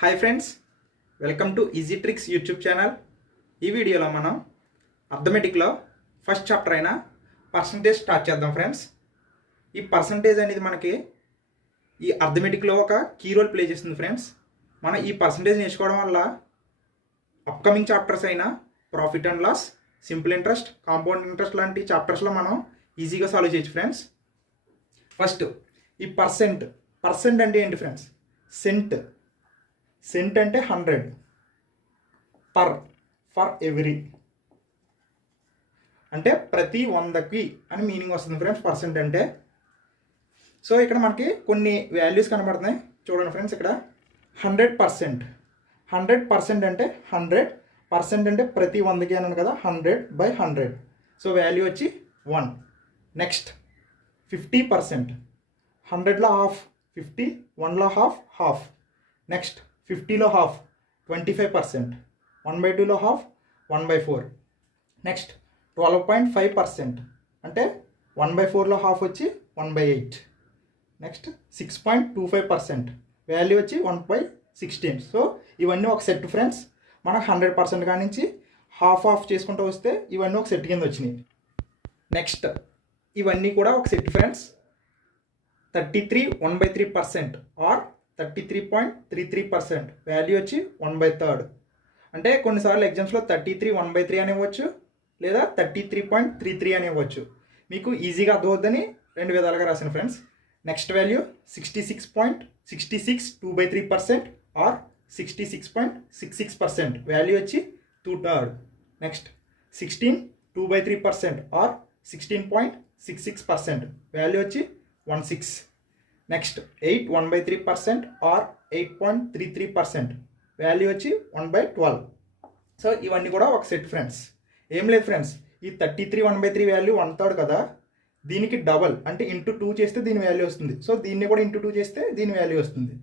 Hi friends, welcome to easy tricks YouTube channel. ఈ వీడియోలో మనం అర్థమెటిక్లో ఫస్ట్ చాప్టర్ అయిన పర్సంటేజ్ స్టార్ట్ చేద్దాం ఫ్రెండ్స్. ఈ పర్సంటేజ్ అనేది మనకి ఈ అర్థమెటిక్లో ఒక కీ రోల్ ప్లే చేస్తుంది ఫ్రెండ్స్. మనం ఈ పర్సంటేజ్ నేర్చుకోవడం వల్ల అప్కమింగ్ చాప్టర్స్ అయిన profit and loss, simple interest, compound interest లాంటి చాప్టర్స్లో మనం ఈజీగా సాల్వ్ చేయొచ్చు ఫ్రెండ్స్. ఫస్ట్ ఈ పర్సెంట్ అంటే ఏంటి ఫ్రెండ్స్? సెంట్ అంటే 100, ఫర్ ఎవ్రీ అంటే ప్రతి 100కి అని మీనింగ్ వస్తుంది ఫ్రెండ్స్ పర్సెంట్ అంటే. సో ఇక్కడ మనకి కొన్ని వాల్యూస్ కనబడుతున్నాయి చూడండి ఫ్రెండ్స్. ఇక్కడ 100%. 100% అంటే 100% అంటే ప్రతి 100కి అన్నాను కదా, 100/100. సో వాల్యూ వచ్చి 1. నెక్స్ట్ 50%. 100లో హాఫ్ 50, 1లో హాఫ్. నెక్స్ట్ 50లో హాఫ్ 25%, 1/2లో హాఫ్ 1/4. నెక్స్ట్ 12.5% అంటే 1/4లో హాఫ్ వచ్చి 1/8. నెక్స్ట్ 6.25% వాల్యూ వచ్చి 1/16. సో ఇవన్నీ ఒక సెట్ ఫ్రెండ్స్. మనకు 100% కాడి నుంచి హాఫ్ చేసుకుంటూ వస్తే ఇవన్నీ ఒక సెట్ కింద వచ్చినాయి. నెక్స్ట్ ఇవన్నీ కూడా ఒక సెట్ ఫ్రెండ్స్. 33 1/3% ఆర్ 33.33% వాల్యూ వచ్చి 1/3. అంటే కొన్నిసార్లు ఎగ్జామ్స్లో 33 1/3 అని ఇవ్వచ్చు, లేదా 33.33 అని ఇవ్వచ్చు. మీకు ఈజీగా అర్థమవుద్దని రెండు విధాలుగా రాసిన friends. Next value 66 2/3% or 66.66% value వచ్చి 2/3. నెక్స్ట్ 16 2/3% ఆర్ 16.66% వాల్యూ వచ్చి 1/6. నెక్స్ట్ 8 1/3% ఆర్ 8.33% వాల్యూ వచ్చి 1/12. సో ఇవన్నీ కూడా ఒక సెట్ ఫ్రెండ్స్. ఏం లేదు ఫ్రెండ్స్, ఈ 33 1/3 వాల్యూ 1/3 కదా, దీనికి డబల్ అంటే ఇంటూ 2 చేస్తే దీని వాల్యూ వస్తుంది. సో దీన్ని కూడా ఇంటూ 2 చేస్తే దీని వాల్యూ వస్తుంది.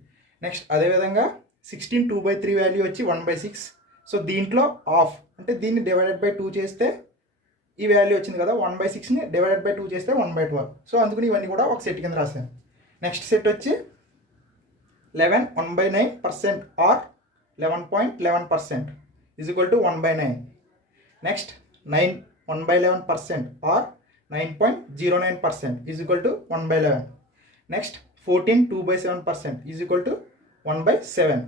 నెక్స్ట్ అదేవిధంగా 16 2/3 వాల్యూ వచ్చి 1/6. సో దీంట్లో హాఫ్ అంటే దీన్ని డివైడెడ్ బై 2 చేస్తే ఈ వాల్యూ వచ్చింది కదా, 1/6ని డివైడెడ్ బై 2 చేస్తే 1/12. సో అందుకని ఇవన్నీ కూడా ఒక సెట్ కింద రాశాను. నెక్స్ట్ సెట్ వచ్చి 11 1/9% or 11.11% is equal to 1/9. Next 9 1/11% or 9.09% is equal to 1/11. Next 14 2/7% is equal to 1/7.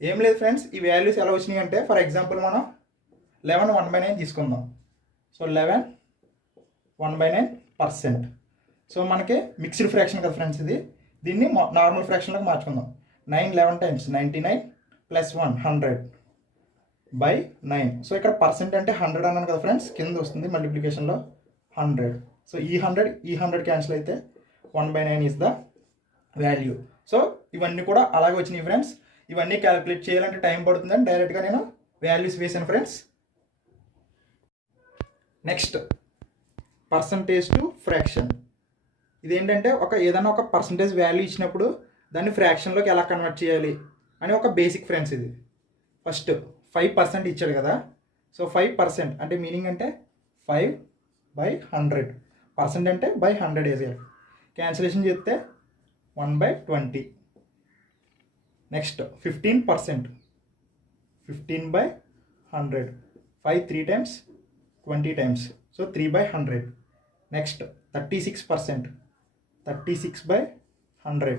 ఏం లేదు ఫ్రెండ్స్, ఈ వాల్యూస్ ఎలా వచ్చినాయి అంటే, ఫర్ ఎగ్జాంపుల్ మనం 11 1/9 తీసుకుందాం. సో 11 1/9%. సో మనకి మిక్స్డ్ ఫ్రాక్షన్ కదా ఫ్రెండ్స్ ఇది. దీన్ని నార్మల్ ఫ్రాక్షన్లోకి మార్చుకుందాం. 9 11 టైమ్స్ 99 + 1 100/9. సో ఇక్కడ పర్సెంట్ అంటే 100 అన్నాను కదా ఫ్రెండ్స్, కింద వస్తుంది మల్టిప్లికేషన్లో 100. సో ఈ 100 క్యాన్సిల్ అయితే 1/9 ఈజ్ ద వాల్యూ. సో ఇవన్నీ కూడా అలాగే వచ్చినాయి ఫ్రెండ్స్. ఇవన్నీ క్యాలిక్యులేట్ చేయాలంటే టైం పడుతుందని డైరెక్ట్గా నేను వాల్యూస్ వేసాను friends. Next percentage to fraction. ఇదేంటంటే ఏదైనా ఒక పర్సంటేజ్ వాల్యూ ఇచ్చినప్పుడు దాన్ని ఫ్రాక్షన్లోకి ఎలా కన్వర్ట్ చేయాలి అని ఒక బేసిక్ ఫ్రెండ్స్ ఇది. ఫస్ట్ 5% ఇచ్చాడు కదా, సో 5% అంటే మీనింగ్ అంటే 5/100. పర్సెంట్ అంటే బై 100 వేసేయాలి. క్యాన్సిలేషన్ చేస్తే 1/20. Next 15%, 15/100. 5 3 times 20 times, so 3/100. Next 36%, 36/100.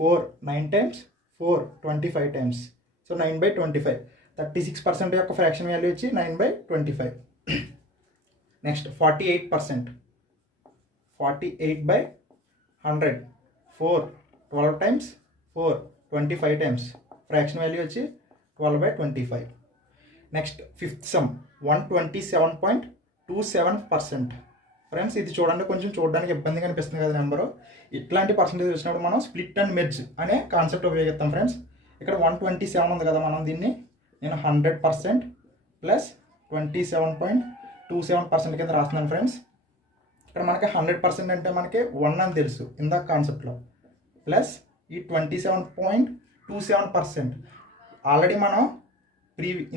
4 9 times 4 25 times, so 9/25. 36% యొక్క ఫ్రాక్షన్ వాల్యూ వచ్చి 9/25. Next 48%, 48/100. 4 12 times 4 25 times, fraction value వచ్చి 12/25. Next fifth sum 127.27%. ఫ్రెండ్స్ ఇది చూడండి, కొంచెం చూడడానికి ఇబ్బందిగా అనిపిస్తుంది కదా నెంబరు. ఇట్లాంటి పర్సంటేజ్ వచ్చినప్పుడు మనం స్ప్లిట్ అండ్ మెర్జ్ అనే కాన్సెప్ట్ ఉపయోగిస్తాం ఫ్రెండ్స్. ఇక్కడ 127 ఉంది కదా, మనం దీన్ని నేను 100% ప్లస్ 27.27% కింద రాస్తున్నాను ఫ్రెండ్స్. ఇక్కడ మనకి 100% అంటే మనకి 1 అని తెలుసు ఇందాక కాన్సెప్ట్లో, ప్లస్ ఈ 27.27%. ఆల్రెడీ మనం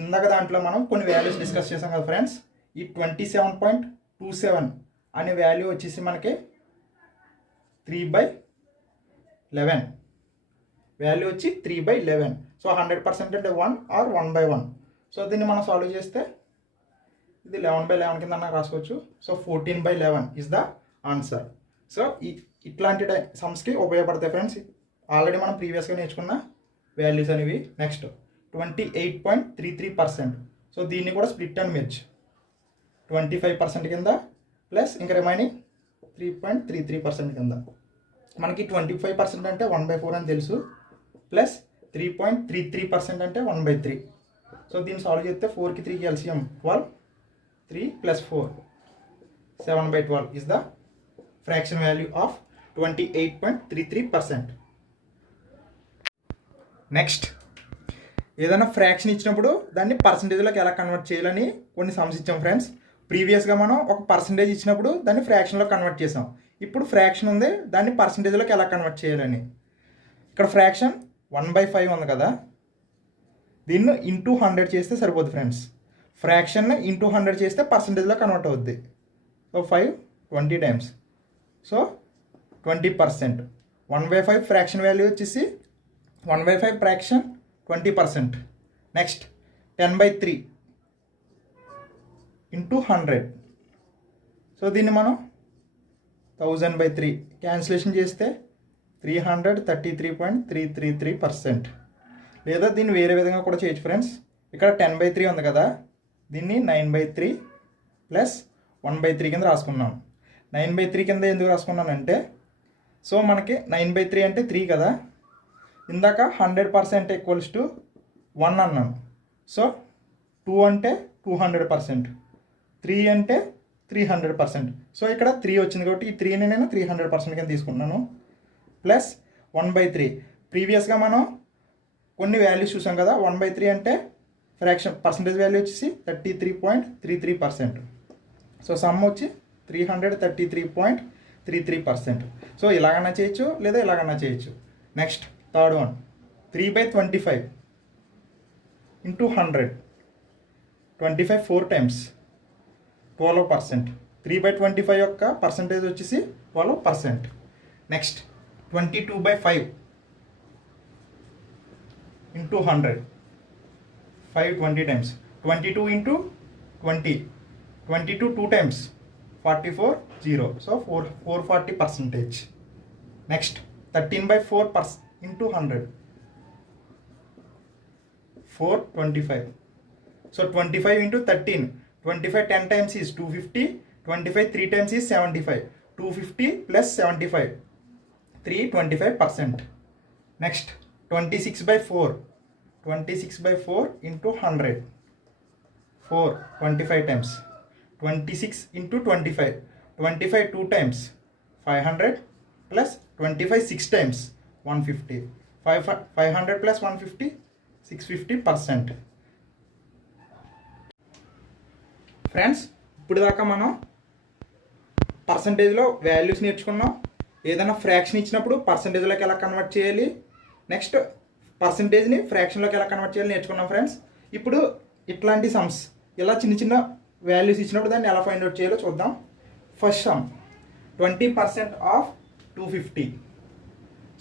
ఇందాక దాంట్లో మనం కొన్ని వాల్యూస్ డిస్కస్ చేసాం కదా ఫ్రెండ్స్. ఈ 27.27 అనే వాల్యూ వచ్చేసి మనకి 3/11 వాల్యూ వచ్చి 3/11. సో 100% అంటే 1 ఆర్ 1/1. సో దీన్ని మనం సాల్వ్ చేస్తే ఇది 11/11 కింద నాకు రాసుకోవచ్చు. So 14/11 is the answer. So ఇట్లాంటి సమ్స్కి ఉపయోగపడతాయి ఫ్రెండ్స్. ఆల్రెడీ మనం ప్రీవియస్గా నేర్చుకున్న వాల్యూస్ అనేవి. నెక్స్ట్ 28.33%. సో దీన్ని కూడా స్ప్లిట్ అండ్ మెర్జ్ 25% కింద ప్లస్ ఇంకా రిమైనింగ్ 3.33% కింద. మనకి 25% అంటే 1/4 అని తెలుసు, ప్లస్ 3.33% అంటే 1/3. సో దీన్ని సాల్వ్ చేస్తే 4కి 3కి LCM 12, 3 + 4 7/12 is the fraction value of 28.33%. Next ఏదైనా ఫ్రాక్షన్ ఇచ్చినప్పుడు దాన్ని పర్సంటేజ్లోకి ఎలా కన్వర్ట్ చేయాలని కొన్ని సమ్స్ ఇచ్చాం ఫ్రెండ్స్. ప్రీవియస్గా మనం ఒక పర్సంటేజ్ ఇచ్చినప్పుడు దాన్ని ఫ్రాక్షన్లో కన్వర్ట్ చేసాం. ఇప్పుడు ఫ్రాక్షన్ ఉంది, దాన్ని పర్సంటేజ్లోకి ఎలా కన్వర్ట్ చేయాలని. ఇక్కడ ఫ్రాక్షన్ 1/5 ఉంది కదా, దీన్ని ఇంటూ 100 చేస్తే సరిపోద్ది ఫ్రెండ్స్. ఫ్రాక్షన్ని ఇంటూ 100 చేస్తే పర్సంటేజ్లో కన్వర్ట్ అవుద్ది. So 5 20 times, so 20%. 1/5 fraction value వచ్చేసి 1/5 ఫ్రాక్షన్ 20%. Next 10/3 into 100. సో దీన్ని మనం 1000/3 క్యాన్సిలేషన్ చేస్తే 333.333%. లేదా దీన్ని వేరే విధంగా కూడా చేయొచ్చు ఫ్రెండ్స్. ఇక్కడ 10/3 ఉంది కదా, దీన్ని 9/3 ప్లస్ 1/3 కింద రాసుకున్నాం. 9/3 కింద ఎందుకు రాసుకున్నానంటే, సో మనకి 9/3 అంటే 3 కదా, ఇందాక 100% ఈక్వల్స్ టు 1 అన్నాను. సో 2 అంటే 200%, 3 అంటే 300%. సో ఇక్కడ 3 వచ్చింది కాబట్టి ఈ 3ని నేను 300% కింద తీసుకుంటున్నాను. ప్లస్ 1/3. ప్రీవియస్గా మనం కొన్ని వాల్యూస్ చూసాం కదా, 1/3 అంటే ఫ్రాక్షన్ పర్సంటేజ్ వాల్యూ వచ్చేసి 33.33%. సో సమ్ వచ్చి 333.33%. సో ఇలాగన్నా చేయొచ్చు లేదా ఇలాగన్నా చేయొచ్చు. Next third one 3/25 into 100. 25 4 times 12%. 3/25 యొక్క పర్సంటేజ్ వచ్చేసి 12%. Next 22/5 into 100. 5 20 times. 22 into 20. 22 2 times 44 0. So 440%. Next 13/4 into 100. 425. So 25 into 13. 25 10 times is 250. 25 3 times is 75. 250 plus 75 325%. Next 26/4. 26/4 into 100. 4 25 times. 26 into 25. 25 2 times 500 plus 25 6 times 150. 500 plus 150 650%. Friends ఇప్పుడు దాకా మనం పర్సంటేజ్లో values నేర్చుకున్నాం. ఏదైనా fraction ఇచ్చినప్పుడు పర్సంటేజ్లోకి ఎలా convert చేయాలి, నెక్స్ట్ పర్సంటేజ్ని ఫ్రాక్షన్లోకి ఎలా కన్వర్ట్ చేయాలి నేర్చుకున్నాం ఫ్రెండ్స్. ఇప్పుడు ఇట్లాంటి సమ్స్ ఇలా చిన్న చిన్న వాల్యూస్ ఇచ్చినప్పుడు దాన్ని ఎలా ఫైండ్ అవుట్ చేయాలో చూద్దాం. First some 20% of 250.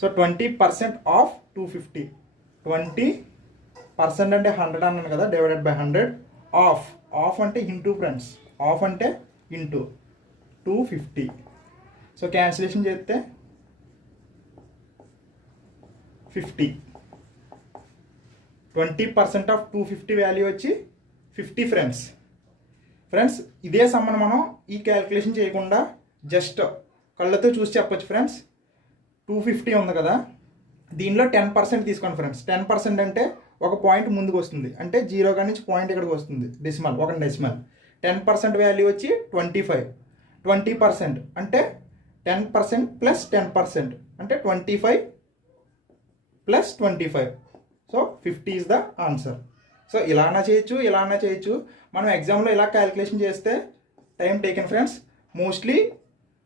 So 20% of 250. 20% అంటే 100 అన్నాను కదా, డివైడెడ్ బై 100. ఆఫ్ అంటే ఇంటూ ఫ్రెండ్స్, ఆఫ్ అంటే ఇంటూ 250. సో క్యాన్సిలేషన్ చేస్తే 50. 20% ఆఫ్ 250 వాల్యూ వచ్చి 50 ఫ్రెండ్స్. ఇదే సమ్మను మనం ఈ క్యాలిక్యులేషన్ చేయకుండా జస్ట్ కళ్ళతో చూసి చెప్పొచ్చు ఫ్రెండ్స్. 250 ఉంది కదా, దీనిలో 10% తీసుకోండి ఫ్రెండ్స్. 10% అంటే ఒక పాయింట్ ముందుకు వస్తుంది, అంటే 0 కాడి నుంచి పాయింట్ ఇక్కడికి వస్తుంది, డెసిమల్, ఒక డెసిమల్. 10% వాల్యూ వచ్చి 25. 20% అంటే 10% ప్లస్ 10% అంటే 25 plus 25. So 50 is the answer. So ఇలానా చేయొచ్చు. మనం ఎగ్జామ్లో ఇలా క్యాలిక్యులేషన్ చేస్తే టైం టేకెన్ ఫ్రెండ్స్. మోస్ట్లీ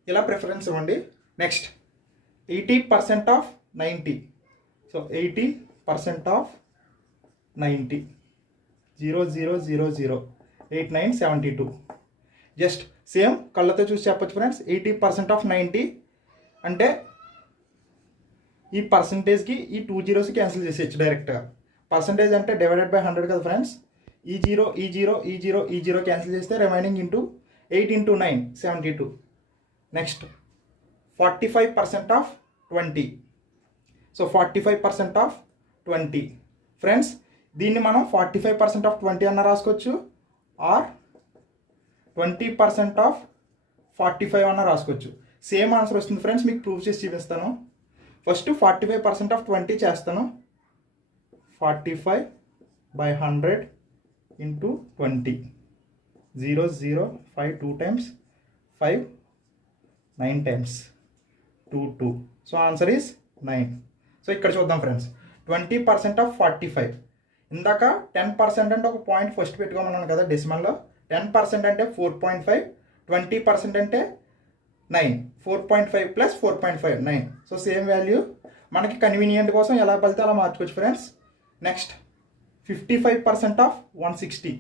ఇలా ప్రిఫరెన్స్ ఇవ్వండి. Next 80% of 90. So 80% of 90. 0 0 0 0 8 9 72. Just same కళ్ళతో చూసి చెప్పొచ్చు ఫ్రెండ్స్. 80% ఆఫ్ 90 అంటే ఈ పర్సంటేజ్కి ఈ 2 జీరోస్ క్యాన్సిల్ చేసేయచ్చు డైరెక్ట్గా. పర్సంటేజ్ అంటే డివైడెడ్ బై 100 కదా ఫ్రెండ్స్. ఈ జీరో క్యాన్సిల్ చేస్తే remaining into 8 into 9 72. Next 45% of 20. So 45% of 20 friends. దీన్ని మనం 45% ఆఫ్ 20 అన్న రాసుకోవచ్చు, ఆర్ 20% ఆఫ్ 45 అన్న రాసుకోవచ్చు. సేమ్ ఆన్సర్ వస్తుంది ఫ్రెండ్స్. మీకు ప్రూఫ్ చేసి చూపిస్తాను. ఫస్ట్ 45% ఆఫ్ 20 చేస్తాను. 45/100 into 20. 0 0 5 2 times 5 9 times 2 2. So answer is 9. So ఇక్కడ చూద్దాం ఫ్రెండ్స్. 20% ఆఫ్ 45. ఇందాక 10% అంటే ఒక పాయింట్ ఫస్ట్ పెట్టుకోమన్నాను కదా డెసిమల్లో. 10% అంటే 4.5, 20% అంటే 9. 4.5 ప్లస్ 4.5 9. So same value. మనకి కన్వీనియంట్ కోసం ఎలా పడితే అలా మార్చుకోవచ్చు friends. Next 55% of 160.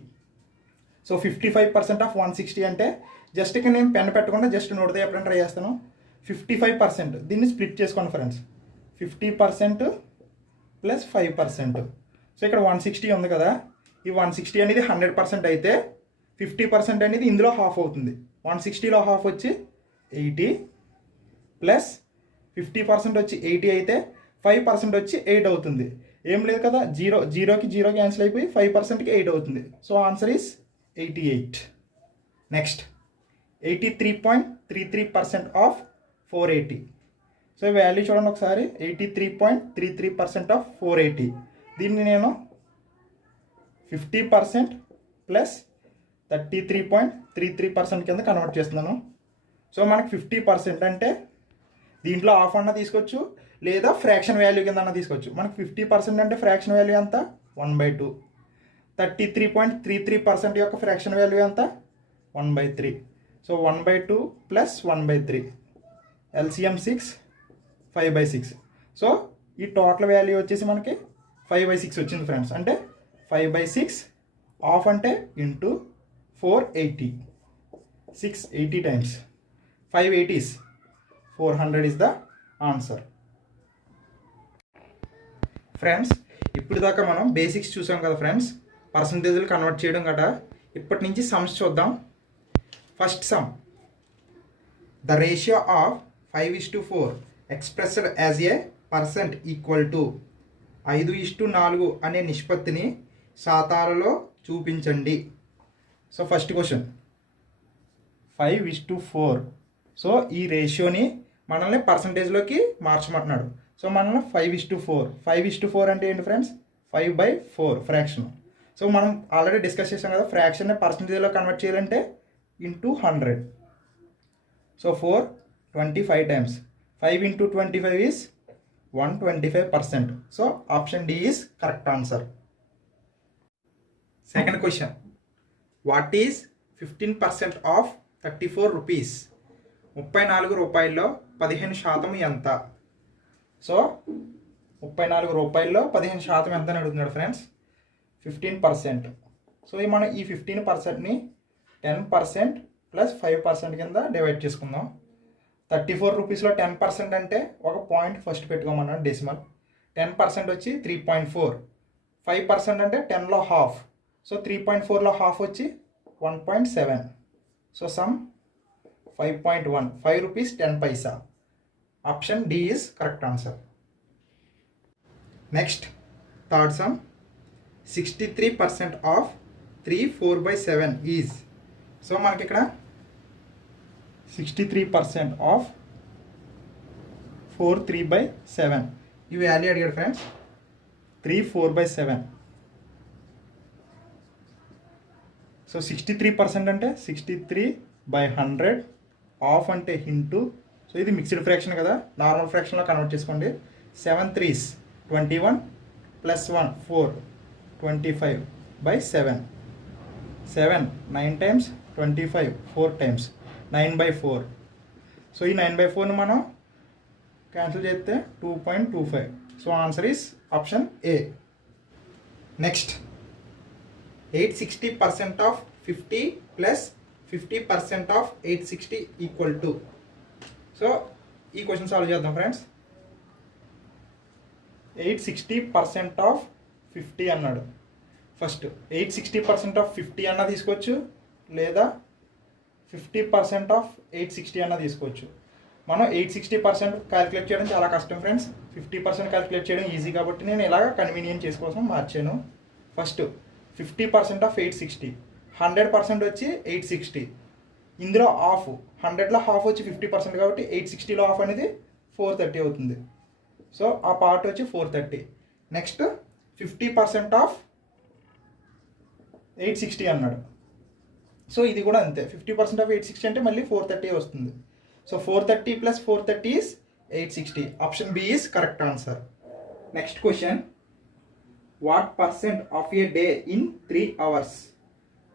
So 55% of 160 అంటే జస్ట్ ఇక్కడ నేను పెన్ పెట్టకుండా జస్ట్ నోట్తో ఎప్పుడైనా ట్రై చేస్తాను. 55% దీన్ని స్ప్లిట్ చేసుకోండి ఫ్రెండ్స్. 50% ప్లస్ 5%. సో ఇక్కడ 160 ఉంది కదా, ఈ 160 అనేది 100% అయితే 50% అనేది ఇందులో హాఫ్ అవుతుంది. 160లో హాఫ్ వచ్చి 80 ప్లస్ 50% వచ్చి 80 అయితే 5% వచ్చి 8 అవుతుంది. ఏం లేదు కదా, జీరోకి జీరో క్యాన్సిల్ అయిపోయి 5%కి 8 అవుతుంది. So answer is 88. Next 83.33% of 480. So value చూడండి ఒకసారి. 83.33% ఆఫ్ 480. దీన్ని నేను 50% ప్లస్ 33.33% కింద కన్వర్ట్ చేస్తున్నాను. సో మనకి 50% అంటే దీంట్లో హాఫ్ అన్న తీసుకోవచ్చు, లేదా ఫ్రాక్షన్ వాల్యూ కింద అన్న తీసుకోవచ్చు. మనకి 50% అంటే ఫ్రాక్షన్ వాల్యూ ఎంత? 1/2. 33.33% యొక్క ఫ్రాక్షన్ వాల్యూ ఎంత? 1/3. So 1/2 plus 1/3. LCM 6, 5/6. సో ఈ టోటల్ వాల్యూ వచ్చేసి మనకి 5/6 వచ్చింది ఫ్రెండ్స్. అంటే 5/6 ఆఫ్ అంటే into 480. 680 times 580s 400 is the answer. Friends ఇప్పుడు దాకా మనం బేసిక్స్ చూసాం కదా ఫ్రెండ్స్, పర్సంటేజ్లు కన్వర్ట్ చేయడం కదా. ఇప్పటి నుంచి సమ్స్ చూద్దాం. First some, the ratio of 5:4 expressed as a percent equal to 5:4 అనే నిష్పత్తిని శాతాలలో చూపించండి. So first question 5:4. సో ఈ రేషియోని మనల్ని పర్సంటేజ్లోకి మార్చమంటున్నాడు. సో మనల్ని 5:4. 5:4 అంటే ఏంటి ఫ్రెండ్స్? 5/4 ఫ్రాక్షన్. సో మనం ఆల్రెడీ డిస్కస్ చేసాం కదా, ఫ్రాక్షన్ని పర్సంటేజ్లో కన్వర్ట్ చేయాలంటే into 100. So 4 25 times 5 into 25 is 125%. So option D is correct answer. Second question, what is 15% of 34 rupees? 34 రూపాయల్లో 15% ఎంత? సో 34 రూపాయల్లో 15% ఎంత అని అడుగుతున్నాడు ఫ్రెండ్స్. 15%. సో మనం ఈ 15%ని 10% ప్లస్ 5% కింద డివైడ్ చేసుకుందాం. 34 రూపీస్లో 10% అంటే ఒక పాయింట్ ఫస్ట్ పెట్టుకోమన్నాడు డెసిమల్. 10% వచ్చి 3.4. 5% అంటే 10లో హాఫ్. సో 3.4లో హాఫ్ వచ్చి 1.7. So sum 5.1. 5 rupees 10 paisa. Option D is correct answer. Next third sum, 63% of 3 4/7 is. So మనకి ఇక్కడ 63% ఆఫ్ 4 3/7 ఈ వాల్యూ అడిగాడు ఫ్రెండ్స్. 3 4/7. సో 63% అంటే 63/100. ఆఫ్ అంటే ఇంటూ. సో ఇది మిక్స్డ్ ఫ్రాక్షన్ కదా, నార్మల్ ఫ్రాక్షన్లో కన్వర్ట్ చేసుకోండి. 7 3s 21 plus 1 4 25/7. 7 9 times 25 4 times 9/4. So ఈ 9/4ని మనం క్యాన్సిల్ చేస్తే 2.25. So answer is option A. Next 860% of 50 plus 50% of 860 equal to. So ఈ క్వశ్చన్ సాల్వ్ చేద్దాం ఫ్రెండ్స్. 860% ఆఫ్ 50 అన్నాడు. ఫస్ట్ 860% ఆఫ్ 50 అన్న తీసుకోవచ్చు, లేదా 50% ఆఫ్ 860 అన్న తీసుకోవచ్చు. మనం 860% క్యాలిక్యులేట్ చేయడం చాలా కష్టం ఫ్రెండ్స్. 50% క్యాలిక్యులేట్ చేయడం ఈజీ కాబట్టి నేను ఇలాగ కన్వీనియన్స్ చేసుకోసం మార్చాను. ఫస్ట్ 50% ఆఫ్ 860, 100% వచ్చి 860. ఇందులో హాఫ్, 100లో హాఫ్ వచ్చి 50% కాబట్టి 860లో హాఫ్ అనేది 430 అవుతుంది. సో ఆ పార్ట్ వచ్చి 430. నెక్స్ట్ 50% ఆఫ్ 860 అన్నాడు. సో ఇది కూడా అంతే, 50% ఆఫ్ 860 అంటే మళ్ళీ 430 వస్తుంది. So 430 plus 430 is 860. Option B is correct answer. Next question, what percent of a day in 3 hours?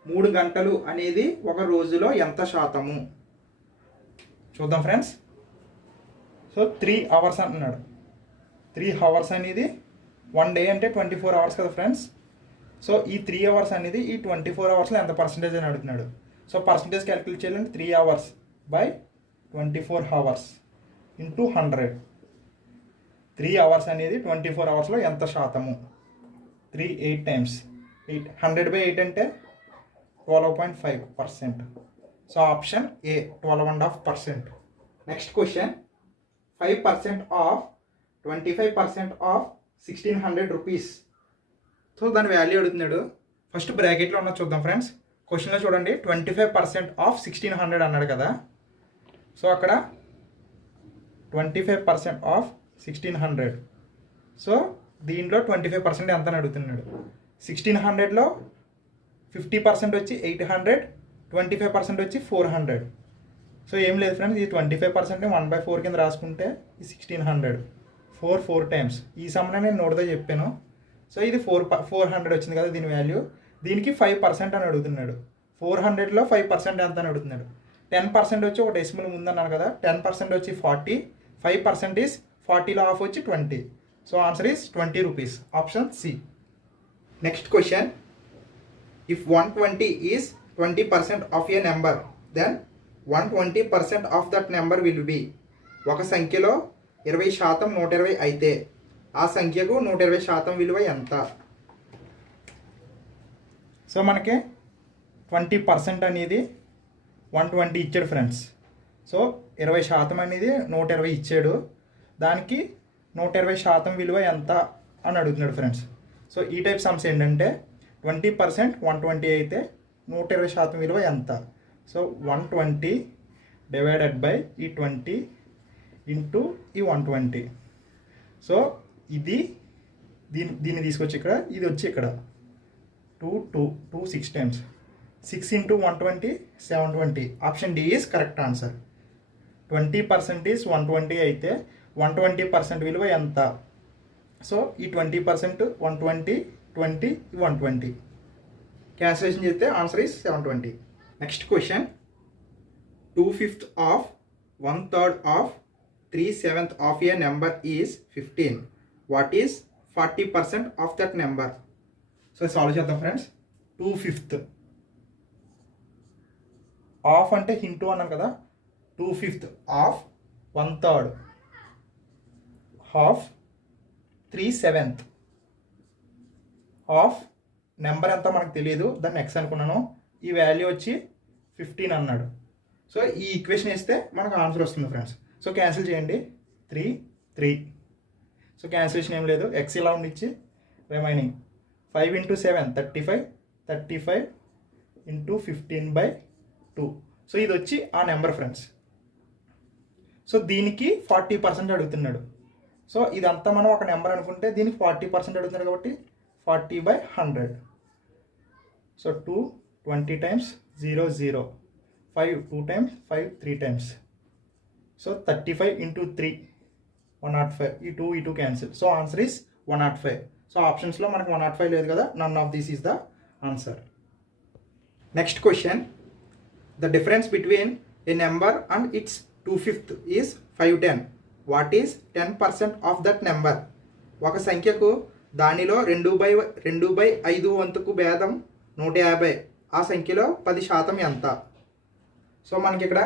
3 గంటలు అనేది ఒక రోజులో ఎంత శాతము? చూద్దాం ఫ్రెండ్స్. సో 3 hours అంటున్నాడు. 3 hours అనేది 1 డే అంటే 24 hours కదా ఫ్రెండ్స్. సో ఈ 3 hours అనేది ఈ 24 hoursలో ఎంత పర్సంటేజ్ అని అడుగుతున్నాడు. సో పర్సంటేజ్ క్యాలిక్యులేట్ చేయాలంటే 3 hours by 24 hours into 100. 3 hours అనేది 24 hoursలో ఎంత శాతము? 3 8 times 8, 100 by 8 అంటే 12.5%. So option A 12.5%. Next question, 5% of 25% of 1600 rupees. So దాని వాల్యూ అడుగుతున్నాడు. ఫస్ట్ బ్రాకెట్లో ఉన్న చూద్దాం ఫ్రెండ్స్. క్వశ్చన్లో చూడండి, 25% ఆఫ్ 1600 అన్నాడు కదా. సో అక్కడ 25% ఆఫ్ 1600. సో దీంట్లో 25% ఎంత అని అడుగుతున్నాడు. 1600లో 50% వచ్చి 800, 25% వచ్చి 400. సో ఏం లేదు ఫ్రెండ్స్, ఈ 25% 1/4 కింద రాసుకుంటే ఈ 1600 4 times. ఈ సమ్ని నేను నోట్తో చెప్పాను. సో ఇది 400 వచ్చింది కదా దీని వాల్యూ. దీనికి 5% అని అడుగుతున్నాడు. 400లో 5% ఎంత అని అడుగుతున్నాడు. 10% వచ్చి ఒక డెసిమల్ ముందన్నాను కదా. 10% వచ్చి 40, 5% ఈస్ 40లో హాఫ్ వచ్చి 20. So answer is 20 rupees. Option C. Next question, if 120 is 20% of a number, then 120% of that number will be. ఒక సంఖ్యలో 20% 120 అయితే ఆ సంఖ్యకు 120% విలువ ఎంత? సో మనకి 20% అనేది 120 ఇచ్చాడు ఫ్రెండ్స్. సో 20% అనేది 120 ఇచ్చాడు. దానికి 120% విలువ ఎంత అని అడుగుతున్నాడు ఫ్రెండ్స్. సో ఈ టైప్ సమ్స్ ఏంటంటే 20% 120 అయితే 120% విలువ ఎంత? సో 120 డివైడెడ్ బై ఈ 20 ఇంటూ ఈ 120. సో ఇది దీన్ని తీసుకొచ్చి ఇక్కడ, ఇది వచ్చి ఇక్కడ 2 6 times. 6 into 120 720. Option D is correct answer. 20% is 120 అయితే 120% విలువ ఎంత? సో ఈ 20% 120 20 120 క్యాన్సిలేషన్ చేస్తే answer is 720. Next question, 2/5 of 1/3 of 3/7 of a number is 15. What is 40% of that number? So solve చేద్దాం ఫ్రెండ్స్. 2/5 ఆఫ్ అంటే హింటూ అన్నాను కదా. 2/5 ఆఫ్ 1/3 ఆఫ్ 3/7 ఆఫ్ నెంబర్ ఎంత మనకు తెలియదు, దాన్ని ఎక్స్ అనుకున్నాను. ఈ వాల్యూ వచ్చి 15 అన్నాడు. సో ఈ ఈక్వేషన్ వేస్తే మనకు ఆన్సర్ వస్తుంది ఫ్రెండ్స్. సో క్యాన్సిల్ చేయండి. 3 3. సో క్యాన్సిలేషన్ ఏం లేదు, ఎక్స్ ఇలా ఉండిచ్చి రిమైనింగ్ 5 into 7 35, 35 into 15/2. సో ఇది వచ్చి ఆ నెంబర్ ఫ్రెండ్స్. సో దీనికి 40% అడుగుతున్నాడు. సో ఇదంతా మనం ఒక నెంబర్ అనుకుంటే దీనికి 40% అడుగుతున్నాడు కాబట్టి 40/100. So 2 20 times 0 0, 5 2 times, 5 3 times. So 35 into 3 105. ఈ 2 cancel. So answer is 105. So ఆప్షన్స్లో మనకు 105 లేదు కదా. None of this is the answer. Next question, the difference between a number and its 2/5 is 510. What is 10% of that number? ఒక సంఖ్యకు దానిలో 2/5 వంతుకు భేదం 150. ఆ సంఖ్యలో 10% ఎంత? సో మనకి ఇక్కడ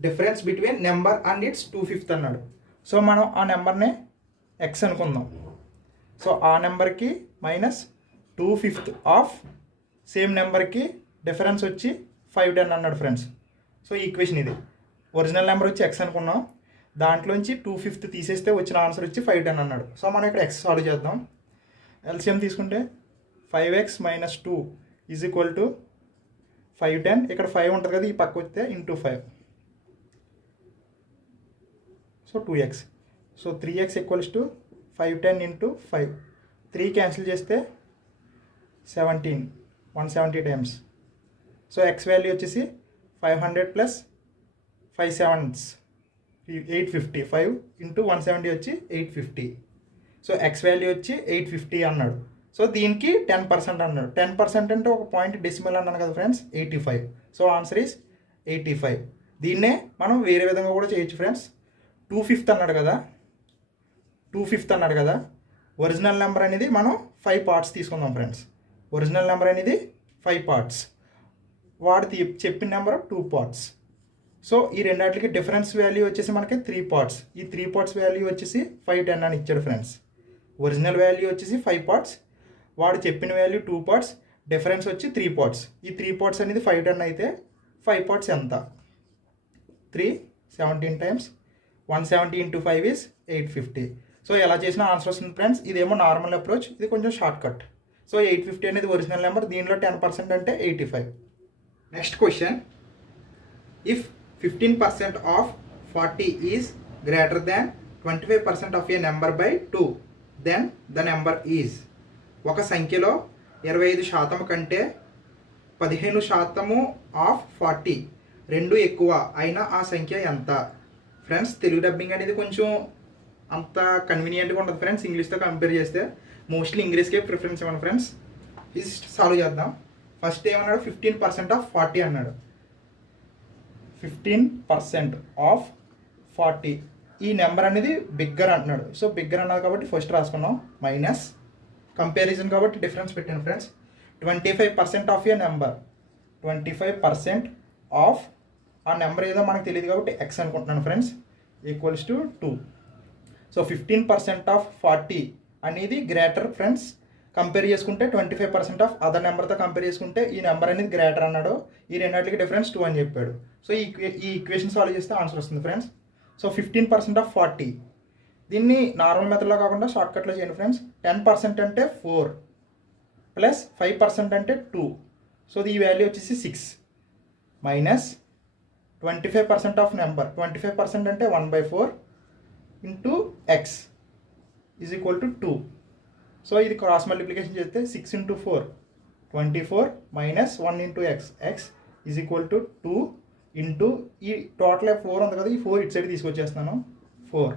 difference between number and its 2/5 అన్నాడు. సో మనం ఆ నెంబర్ని ఎక్స్ అనుకుందాం. సో ఆ నెంబర్కి మైనస్ 2/5 ఆఫ్ సేమ్ నెంబర్కి డిఫరెన్స్ వచ్చి 510 అన్నాడు ఫ్రెండ్స్. సో ఈక్వేషన్ ఇది. ఒరిజినల్ నెంబర్ వచ్చి ఎక్స్ అనుకున్నాం, దాంట్లోంచి 2/5 తీసేస్తే వచ్చిన ఆన్సర్ వచ్చి 510 అన్నాడు. సో మనం ఇక్కడ ఎక్స్ సాల్వ్ చేద్దాం. ఎల్సిఎం తీసుకుంటే 5x - 2 = 510. ఇక్కడ 5 ఉంటుంది కదా, ఈ పక్క వస్తే into 5. So 2x. So 3x = 510 × 5. 3 cancel చేస్తే 17, 170 టైమ్స్. సో ఎక్స్ వాల్యూ వచ్చేసి 500 + 5 7s 850. 5 × 170 వచ్చి 850. సో ఎక్స్ వాల్యూ వచ్చి 850 అన్నాడు. సో దీనికి 10% అన్నాడు. 10% అంటే ఒక పాయింట్ డెసిమల్ అన్నాను కదా ఫ్రెండ్స్, 85. So answer is 85. దీన్నే మనం వేరే విధంగా కూడా చేయొచ్చు ఫ్రెండ్స్. 2/5 అన్నాడు కదా, 2/5 అన్నాడు కదా, ఒరిజినల్ నెంబర్ అనేది మనం 5 పార్ట్స్ తీసుకుందాం ఫ్రెండ్స్. ఒరిజినల్ నెంబర్ అనేది 5 పార్ట్స్, వాడు చెప్పిన నెంబర్ 2 పార్ట్స్. సో ఈ రెండాటికి డిఫరెన్స్ వాల్యూ వచ్చేసి మనకి 3 పార్ట్స్. ఈ 3 పార్ట్స్ వాల్యూ వచ్చేసి 510 అని ఇచ్చాడు ఫ్రెండ్స్. ఒరిజినల్ వాల్యూ వచ్చేసి 5 పార్ట్స్, వాడు చెప్పిన వాల్యూ 2 పార్ట్స్, డిఫరెన్స్ వచ్చి 3 పార్ట్స్. ఈ 3 పార్ట్స్ అనేది 510 అయితే 5 పార్ట్స్ ఎంత? 3 17 టైమ్స్ 170 × 5 is 850. సో ఎలా చేసిన ఆన్సర్ వస్తుంది ఫ్రెండ్స్. ఇదేమో నార్మల్ అప్రోచ్, ఇది కొంచెం షార్ట్ కట్. సో 850 అనేది ఒరిజినల్ నెంబర్, దీనిలో 10% అంటే 85. Next question, if 15% of 40 is greater than 25% of a number by 2, then the number is. ఒక సంఖ్యలో 25% కంటే 15% ఆఫ్ 40 రెండు ఎక్కువ అయినా ఆ సంఖ్య ఎంత? ఫ్రెండ్స్ తెలుగు డబ్బింగ్ అనేది కొంచెం అంత కన్వీనియంట్గా ఉంటుంది ఫ్రెండ్స్ ఇంగ్లీష్తో కంపేర్ చేస్తే. మోస్ట్లీ ఇంగ్లీష్కే ప్రిఫరెన్స్ ఇవ్వండి ఫ్రెండ్స్. ఇది సాల్వ్ చేద్దాం. ఫస్ట్ ఏమన్నాడు, 15% ఆఫ్ 40 అన్నాడు. 15% ఆఫ్ 40, ఈ నెంబర్ అనేది బిగ్గర్ అంటున్నాడు. సో బిగ్గర్ అన్నది కాబట్టి ఫస్ట్ రాసుకున్నాం, మైనస్ కంపారిజన్ కాబట్టి డిఫరెన్స్ పెట్టాను friends. 25% of a number, 25% of ఆ నెంబర్ ఏదో మనకు తెలియదు కాబట్టి ఎక్స్ అనుకుంటున్నాను ఫ్రెండ్స్, = 2. సో 15% ఆఫ్ 40 అనేది గ్రేటర్ ఫ్రెండ్స్. కంపేర్ చేసుకుంటే 25% ఆఫ్ అదర్ నెంబర్తో కంపేర్ చేసుకుంటే ఈ నెంబర్ అనేది గ్రేటర్ అన్నాడు. ఈ రెండింటికి డిఫరెన్స్ 2 అని చెప్పాడు. సో ఈ ఈక్వేషన్ సాల్వ్ చేస్తే ఆన్సర్ వస్తుంది ఫ్రెండ్స్. సో 15% ఆఫ్ 40, దీన్ని నార్మల్ మెథడ్లో కాకుండా షార్ట్కట్లో చేయండి ఫ్రెండ్స్. 10% అంటే 4 ప్లస్ 5% అంటే 2. సో ఈ వాల్యూ వచ్చేసి 6 మైనస్ 25% ఆఫ్ నెంబర్, 25% అంటే 1/4 ఇంటూ ఎక్స్ = 2. సో ఇది క్రాస్ మల్టిప్లికేషన్ చేస్తే 6 × 4 24 మైనస్ 1 × x, x = 2 ఇంటూ ఈ టోటల్ 4 ఉంది కదా, ఈ 4 ఇటు సైడ్ తీసుకొచ్చేస్తున్నాను 4.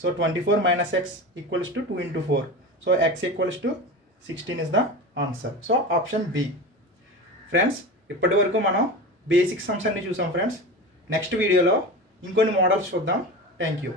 So 24 minus x = 2 × 4. So x = 16 is the answer. So option B. Friends ఇప్పటి వరకు మనం బేసిక్ సమ్స్ అన్ని చూసాం ఫ్రెండ్స్. నెక్స్ట్ వీడియోలో ఇంకొన్ని మోడల్స్ చూద్దాం. Thank you.